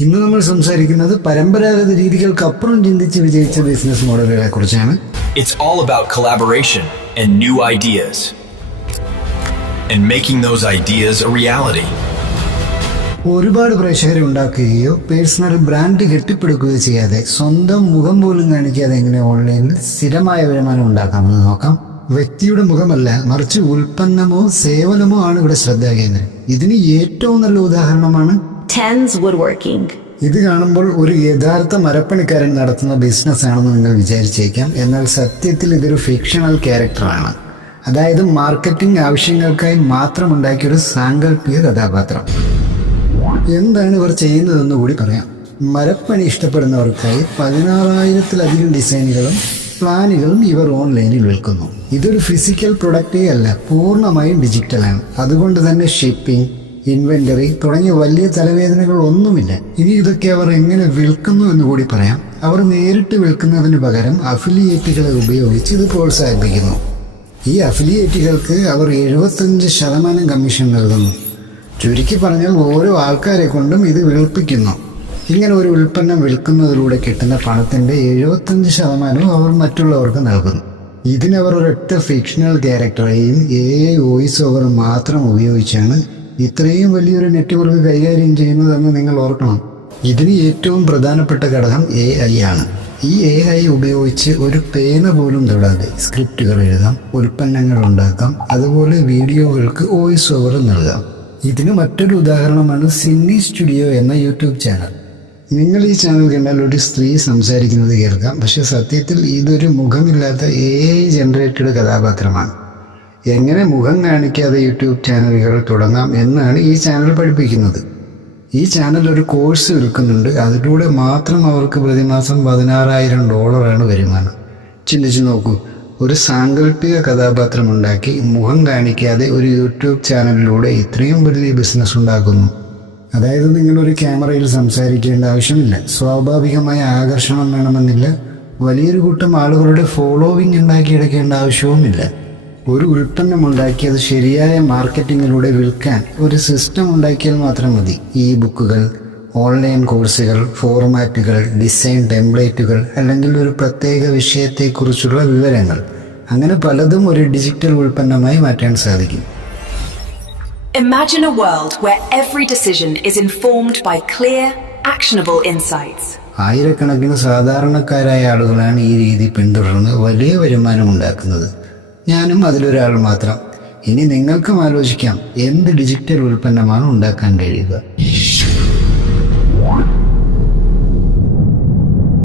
ഇന്ന് നമ്മൾ സംസാരിക്കുന്നത് പരമ്പരാഗത രീതികൾക്കപ്പുറം ചിന്തിച്ച് വിജയിച്ച ബിസിനസ് മോഡലുകളെ കുറിച്ചാണ് It's all about collaboration and new ideas. And making those ideas a reality. ഒരുപാട് പ്രേക്ഷകരെ ഉണ്ടാക്കുകയോ പേഴ്സണൽ ബ്രാൻഡ് കെട്ടിപ്പടുക്കുകയോ ചെയ്യാതെ സ്വന്തം മുഖം പോലും കാണിക്കാതെ എങ്ങനെ ഓൺലൈനിൽ സ്ഥിരമായ വരുമാനം ഉണ്ടാക്കാമെന്ന് നോക്കാം വ്യക്തിയുടെ മുഖമല്ല മറിച്ച് ഉൽപ്പന്നമോ സേവനമോ ആണ് ഇവിടെ ശ്രദ്ധ കേന്ദ്രം ഇതിന് ഏറ്റവും നല്ല ഉദാഹരണമാണ് Tens Woodworking. ഇത് കാണുമ്പോൾ ഒരു യഥാർത്ഥ മരപ്പണിക്കാരൻ നടത്തുന്ന ബിസിനസ് ആണെന്ന് നിങ്ങൾ വിചാരിച്ചേക്കാം. എന്നാൽ സത്യത്തിൽ ഇതൊരു ഫിക്ഷണൽ ക്യാരക്ടറാണ് അതായത് മാർക്കറ്റിംഗ് ആവശ്യങ്ങൾക്കായി മാത്രം ഉണ്ടാക്കിയ ഒരു സാങ്കല്പിക കഥാപാത്രം. എന്താണ് ഇവർ ചെയ്യുന്നതെന്ന് കൂടി പറയാം. മരപ്പണി ഇഷ്ടപ്പെടുന്നവർക്കായി പതിനാറായിരത്തിലധികം ഡിസൈനുകളും പ്ലാനുകളും ഇവർ ഓൺലൈനിൽ വിൽക്കുന്നു. ഇതൊരു ഫിസിക്കൽ പ്രൊഡക്റ്റേ അല്ല പൂർണമായും ഡിജിറ്റലാണ് അതുകൊണ്ട് തന്നെ ഷിപ്പിംഗ് ഇൻവെന്ററി തുടങ്ങിയ വലിയ തലവേദനകൾ ഒന്നുമില്ല ഇനി ഇതൊക്കെ അവർ എങ്ങനെ വിൽക്കുന്നു എന്ന് കൂടി പറയാം. അവർ നേരിട്ട് വിൽക്കുന്നതിന് പകരം അഫിലിയേറ്റുകളെ ഉപയോഗിച്ച് ഇത് പ്രോത്സാഹിപ്പിക്കുന്നു. ഈ അഫിലിയേറ്റുകൾക്ക് അവർ എഴുപത്തഞ്ച് ശതമാനം കമ്മീഷൻ നൽകുന്നു. ചുരുക്കി പറഞ്ഞാൽ ഓരോ ആൾക്കാരെ കൊണ്ടും ഇത് വിൽപ്പിക്കുന്നു. ഇങ്ങനെ ഒരു ഉൽപ്പന്നം വിൽക്കുന്നതിലൂടെ കിട്ടുന്ന പണത്തിന്റെ എഴുപത്തഞ്ച് ശതമാനവും അവർ മറ്റുള്ളവർക്ക് നൽകുന്നു. ഇതിനവർ ഒരൊറ്റ ഫിക്ഷണൽ ക്യാരക്ടറെയും എ വോയിസ് ഓവർ മാത്രം ഉപയോഗിച്ചാണ് ഇത്രയും വലിയൊരു നെറ്റ്വർക്ക് കൈകാര്യം ചെയ്യുന്നതെന്ന് നിങ്ങൾ ഓർക്കണം. ഇതിന് ഏറ്റവും പ്രധാനപ്പെട്ട ഘടകം എ ഐ ആണ്. ഈ എ ഐ ഉപയോഗിച്ച് ഒരു പേന പോലും തൊടാതെ സ്ക്രിപ്റ്റുകൾ എഴുതാം ഉൽപ്പന്നങ്ങൾ ഉണ്ടാക്കാം അതുപോലെ വീഡിയോകൾക്ക് വോയിസ് ഓവർ നൽകാം. ഇതിന് മറ്റൊരു ഉദാഹരണമാണ് സിന്നി സ്റ്റുഡിയോ എന്ന യൂട്യൂബ് ചാനൽ. നിങ്ങൾ ഈ ചാനൽ കണ്ടാൽ ഒരു സ്ത്രീ സംസാരിക്കുന്നത് കേൾക്കാം പക്ഷെ സത്യത്തിൽ ഇതൊരു മുഖമില്ലാത്ത എ ഐ ജനറേറ്റഡ് കഥാപാത്രമാണ്. എങ്ങനെ മുഖം കാണിക്കാതെ യൂട്യൂബ് ചാനലുകൾ തുടങ്ങാം എന്നാണ് ഈ ചാനൽ പഠിപ്പിക്കുന്നത്. ഈ ചാനൽ ഒരു കോഴ്സ് വിൽക്കുന്നുണ്ട് അതിലൂടെ മാത്രം അവർക്ക് പ്രതിമാസം പതിനാറായിരം ഡോളറാണ് വരുമാനം. ചിന്തിച്ചു നോക്കൂ ഒരു സാങ്കല്പിക കഥാപാത്രം ഉണ്ടാക്കി മുഖം കാണിക്കാതെ ഒരു യൂട്യൂബ് ചാനലിലൂടെ ഇത്രയും വലിയ ബിസിനസ് ഉണ്ടാക്കുന്നു. അതായത് നിങ്ങളൊരു ക്യാമറയിൽ സംസാരിക്കേണ്ട ആവശ്യമില്ല. സ്വാഭാവികമായ ആകർഷണം വേണമെന്നില്ല. വലിയൊരു കൂട്ടം ആളുകളുടെ ഫോളോവിങ് ഉണ്ടാക്കിയെടുക്കേണ്ട ആവശ്യവുമില്ല. ഒരു ഉൽപ്പന്നം ഉണ്ടാക്കി അത് ശരിയായ മാർക്കറ്റിങ്ങിലൂടെ വിൽക്കാൻ ഒരു സിസ്റ്റം ഉണ്ടാക്കിയാൽ മാത്രം മതി. ഈ ബുക്കുകൾ ഓൺലൈൻ കോഴ്സുകൾ ഫോർമാറ്റുകൾ ഡിസൈൻ ടെംപ്ലേറ്റുകൾ അല്ലെങ്കിൽ ഒരു പ്രത്യേക വിഷയത്തെക്കുറിച്ചുള്ള വിവരങ്ങൾ. അങ്ങനെ പലതും ഒരു ഡിജിറ്റൽ ഉൽപ്പന്നമായി മാറ്റാൻ സാധിക്കും. Imagine a world where every decision is informed by clear, actionable insights. ആയിരക്കണക്കിന് സാധാരണക്കാരായ ആളുകളാണ് ഈ രീതി പിന്തുടർന്ന് വലിയ വരുമാനം ഉണ്ടാക്കുന്നത്. ഞാനും അതിലൊരാൾ മാത്രം. ഇനി നിങ്ങൾക്കും ആലോചിക്കാം എന്ത് ഡിജിറ്റൽ ഉൽപ്പന്നമാണ് ഉണ്ടാക്കാൻ കഴിയുക?